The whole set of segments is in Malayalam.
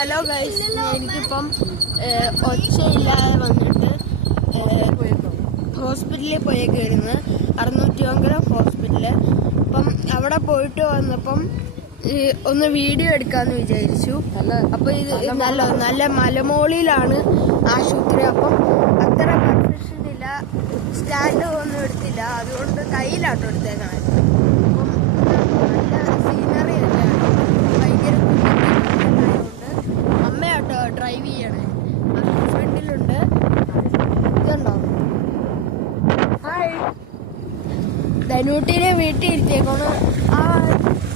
ഹലോ ഗൈസ്, എനിക്കിപ്പം ഒച്ചയില്ലാതെ വന്നിട്ട് ഹോസ്പിറ്റലിൽ പോയേക്കായിരുന്നു. 600 ഹോസ്പിറ്റല്. അപ്പം അവിടെ പോയിട്ട് വന്നപ്പം ഒന്ന് വീഡിയോ എടുക്കാന്ന് വിചാരിച്ചു. അപ്പൊ ഇത് നല്ല മലമോളിയിലാണ് ആശുപത്രി. അപ്പം അത്ര പെർഫെക്ഷൻ ഇല്ല, സ്റ്റാൻഡ് ഒന്നും എടുത്തില്ല, അതുകൊണ്ട് കയ്യിലാട്ടോ എടുത്തേക്കണേ. അപ്പം നല്ല സീനറി ഒക്കെയാണ്, ഭയങ്കര അമ്മയാട്ടോ ഡ്രൈവ് ചെയ്യണേ. ഫ്രണ്ടിലുണ്ട്. ഇതുണ്ടോ, ധനൂട്ടിനെ വീട്ടിൽ ഇരുത്തിയേക്കോണ്. ആ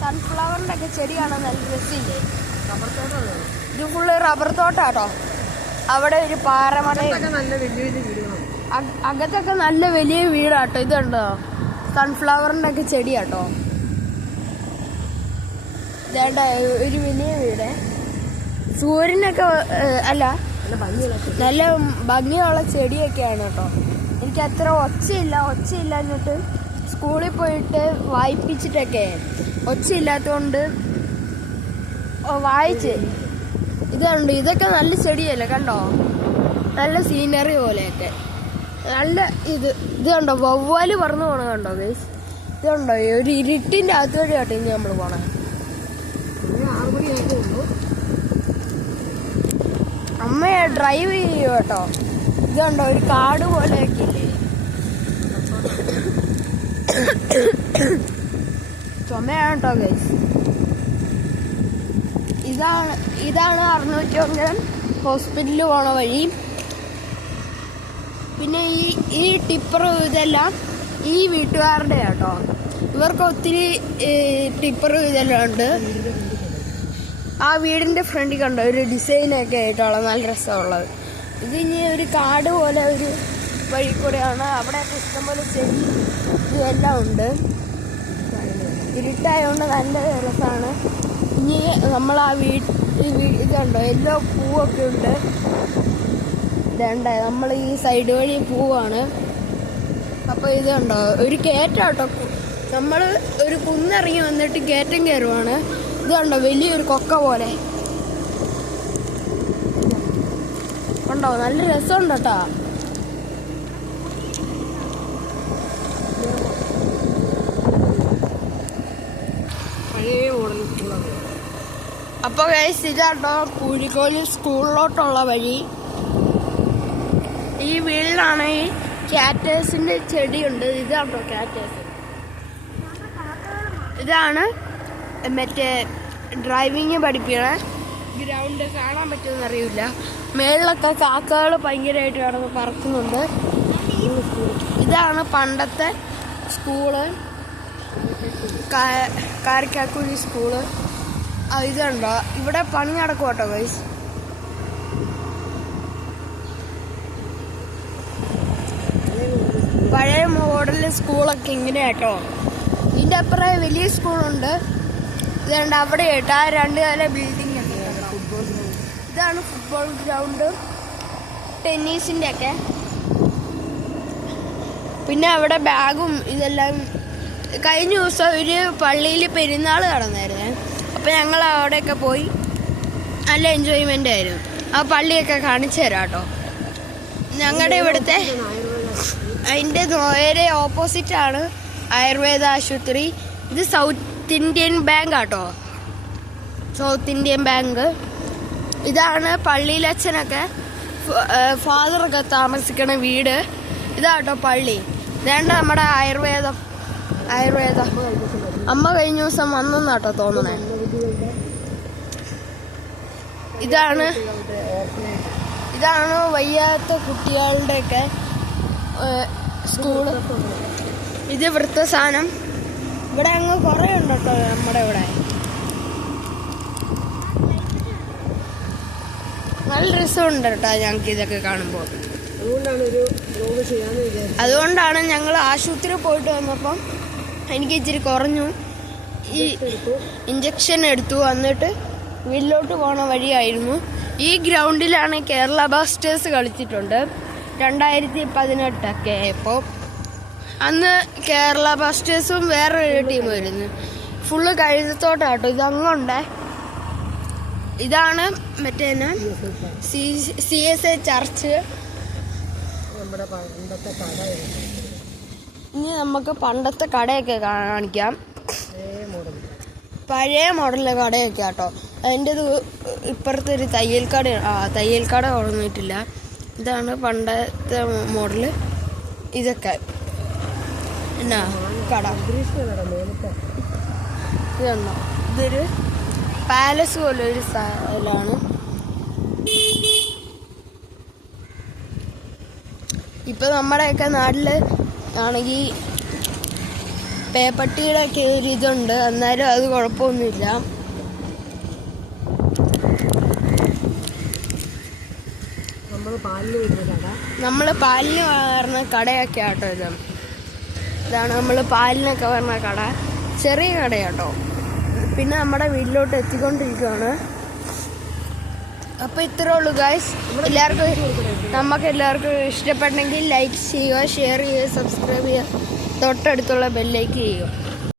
സൺഫ്ലവറിന്റെ ഒക്കെ ചെടി കാണാൻ നല്ല രസമില്ലേ? ഇത് ഫുള്ള് റബ്ബർ തോട്ടാട്ടോ. അവിടെ ഒരു പാറമല, അകത്തൊക്കെ നല്ല വലിയ വീടാട്ടോ. ഇതുണ്ടോ, സൺഫ്ലവറിന്റെ ഒക്കെ ചെടിയാട്ടോ. ഇതേണ്ട ഒരു വലിയ വീട്. സൂര്യനൊക്കെ അല്ല, നല്ല ഭംഗിയുള്ള ചെടിയൊക്കെയാണ് കേട്ടോ. എനിക്ക് അത്ര ഒച്ചയില്ല എന്നിട്ട് സ്കൂളിൽ പോയിട്ട് വായിപ്പിച്ചിട്ടൊക്കെ ഒച്ചയില്ലാത്തതുകൊണ്ട് വായിച്ച്. ഇതുണ്ട്, ഇതൊക്കെ നല്ല ചെടിയല്ലേ, കണ്ടോ? നല്ല സീനറി പോലെയൊക്കെ നല്ല ഇത് കണ്ടോ, വവ്വാല് പറന്നു പോണ കണ്ടോ ഗൈസ്? ഇതുണ്ടോ, ഒരു ഇരുട്ടിന്റെ അകത്ത് വഴി കേട്ടോ ഇനി നമ്മൾ പോണേ. അമ്മയെ ഡ്രൈവ് ചെയ്യും കേട്ടോ. ഇതുണ്ടോ, ഒരു കാട് പോലെയൊക്കെ ഇല്ലേ? ചുമയാണ് കേട്ടോ ഗൈസ്. ഇതാണ് 609 ഹോസ്പിറ്റലിൽ പോണ വഴി. പിന്നെ ഈ ടിപ്പർ ഇതെല്ലാം ഈ വീട്ടുകാരുടെ കേട്ടോ. ഇവർക്ക് ഒത്തിരി ടിപ്പർ ഇതെല്ലാം ഉണ്ട്. ആ വീടിന്റെ ഫ്രണ്ടിൽ കണ്ടോ, ഒരു ഡിസൈനൊക്കെ ആയിട്ടുള്ള നല്ല രസമുള്ളത്. ഇത് ഇനി ഒരു കാട് പോലെ ഒരു വഴി കൂടെയാണ്. അവിടെ ഇഷ്ടംപോലെ ചെടി ഇതെല്ലാം ഉണ്ട്. ഇരുട്ടായതുകൊണ്ട് നല്ല രസമാണ്. ഇനി നമ്മൾ ആ ഇതുണ്ടോ, എല്ലോ പൂവൊക്കെ ഉണ്ട്. ഇതേണ്ട, നമ്മൾ ഈ സൈഡ് വഴി പൂവാണ്. അപ്പോൾ ഇതുണ്ടോ, ഒരു കയറ്റാട്ടോ. നമ്മൾ ഒരു കുന്നിറങ്ങി വന്നിട്ട് കയറ്റം കയറുവാണ്. ഇത് കണ്ടോ, വലിയൊരു കൊക്ക പോലെ ഉണ്ടോ, നല്ല രസമുണ്ട് കേട്ടോ. അപ്പൊ ഗൈസ്, ഇതാട്ടോ പൂഴിക്കോലി സ്കൂളിലോട്ടുള്ള വഴി. ഈ വീട്ടിലാണ് ഈ കാറ്റേഴ്സിന്റെ ചെടിയുണ്ട്. ഇതാട്ടോ കാറ്റേഴ്സ്. ഇതാണ് മറ്റേ ഡ്രൈവിങ് പഠിപ്പിക്കണ ഗ്രൗണ്ട്. കാണാൻ പറ്റുമെന്ന് അറിയില്ല. മേളിലൊക്കെ കാക്കകൾ ഭയങ്കരമായിട്ട് കിടന്ന് പറക്കുന്നുണ്ട്. ഇതാണ് പണ്ടത്തെ സ്കൂള്, കാരക്കാക്കുഴി സ്കൂള്. ഇതുണ്ടോ, ഇവിടെ പണി നടക്കും കേട്ടോ ഗൈസ്. പഴയ മോഡല് സ്കൂളൊക്കെ ഇങ്ങനെ കേട്ടോ. ഇതിന്റെ അപ്പുറം വലിയ സ്കൂളുണ്ട്. ഇതുണ്ട് അവിടെ കേട്ടോ, ആ 2 നില ബിൽഡിംഗ് ഒക്കെ. ഇതാണ് ഫുട്ബോൾ ഗ്രൗണ്ട്, ടെന്നീസിന്റെ ഒക്കെ. പിന്നെ അവിടെ ബാഗും ഇതെല്ലാം. കഴിഞ്ഞ ദിവസം ഒരു പള്ളിയിൽ പെരുന്നാൾ നടന്നായിരുന്നേ. അപ്പം ഞങ്ങൾ അവിടെയൊക്കെ പോയി നല്ല എൻജോയ്മെൻ്റ് ആയിരുന്നു. ആ പള്ളിയൊക്കെ കാണിച്ചു തരാം കേട്ടോ. ഞങ്ങളുടെ ഇവിടുത്തെ അതിൻ്റെ നേരെ ഓപ്പോസിറ്റാണ് ആയുർവേദ ആശുപത്രി. ഇത് സൗത്ത് ഇന്ത്യൻ ബാങ്ക് ആട്ടോ, സൗത്ത് ഇന്ത്യൻ ബാങ്ക്. ഇതാണ് പള്ളിയിലച്ഛനൊക്കെ ഫാദറൊക്കെ താമസിക്കണ വീട്. ഇതാട്ടോ പള്ളി. ഇതാണ്ട് നമ്മുടെ ആയുർവേദ അമ്മ കഴിഞ്ഞ ദിവസം വന്നെന്നാട്ടോ തോന്നണേ. ഇതാണ് വയ്യാത്ത കുട്ടികളുടെയൊക്കെ സ്കൂള്. ഇത് വൃദ്ധസാനം. ഇവിടെ അങ്ങ് കുറേ ഉണ്ട് കേട്ടോ നമ്മുടെ ഇവിടെ. നല്ല രസമുണ്ട് കേട്ടോ ഞങ്ങൾക്ക് ഇതൊക്കെ കാണുമ്പോൾ. അതുകൊണ്ടാണ് ഞങ്ങൾ ആശുപത്രി പോയിട്ട് വന്നപ്പം എനിക്ക് ഇച്ചിരി കുറഞ്ഞു. ഈ ഇഞ്ചക്ഷൻ എടുത്തു. വന്നിട്ട് വീട്ടിലോട്ട് പോണ വഴിയായിരുന്നു. ഈ ഗ്രൗണ്ടിലാണ് കേരള ബ്ലാസ്റ്റേഴ്സ് കളിച്ചിട്ടുണ്ട് 2018 ആയപ്പോൾ. അന്ന് കേരള ബ്ലാസ്റ്റേഴ്സും വേറൊരു ടീമായിരുന്നു. ഫുള്ള് കഴുതത്തോട്ടാട്ടോ. ഇതങ്ങുണ്ടേ, ഇതാണ് മറ്റേ CSA ചർച്ച്. ഇനി നമുക്ക് പണ്ടത്തെ കടയൊക്കെ കാണിക്കാം. പഴയ മോഡലിലെ കടയൊക്കെ കേട്ടോ. അതിൻ്റെ ഇപ്പുറത്തെ ഒരു തയ്യൽ കട തുടങ്ങിയിട്ടില്ല. ഇതാണ് പണ്ടത്തെ മോഡല്. ഇതൊക്കെ എന്നാ കട. ഇതെന്നോ ഇതൊരു പാലസ് പോലെ ഒരു സ്ഥലമാണ്. ഇപ്പൊ നമ്മുടെയൊക്കെ നാട്ടില് ആണെങ്കിൽ പേപ്പട്ടിയുടെ ഒക്കെ ഒരു ഇതുണ്ട്, എന്നാലും അത് കുഴപ്പമൊന്നുമില്ല. നമ്മൾ പാലിന് വരുന്ന കടയൊക്കെ ആട്ടോ ഇതാണ് നമ്മൾ പാലിനൊക്കെ വരുന്ന കട. ചെറിയ കടയാട്ടോ. പിന്നെ നമ്മുടെ വീട്ടിലോട്ട് എത്തിക്കൊണ്ടിരിക്കുകയാണ്. അപ്പോൾ ഇത്രേ ഉള്ളൂ ഗൈസ്. നമുക്ക് എല്ലാവർക്കും ഇഷ്ടപ്പെട്ടെങ്കിൽ ലൈക്ക് ചെയ്യുക, ഷെയർ ചെയ്യുക, സബ്സ്ക്രൈബ് ചെയ്യുക, തൊട്ടടുത്തുള്ള ബെല്ലൈക്ക് ചെയ്യുക.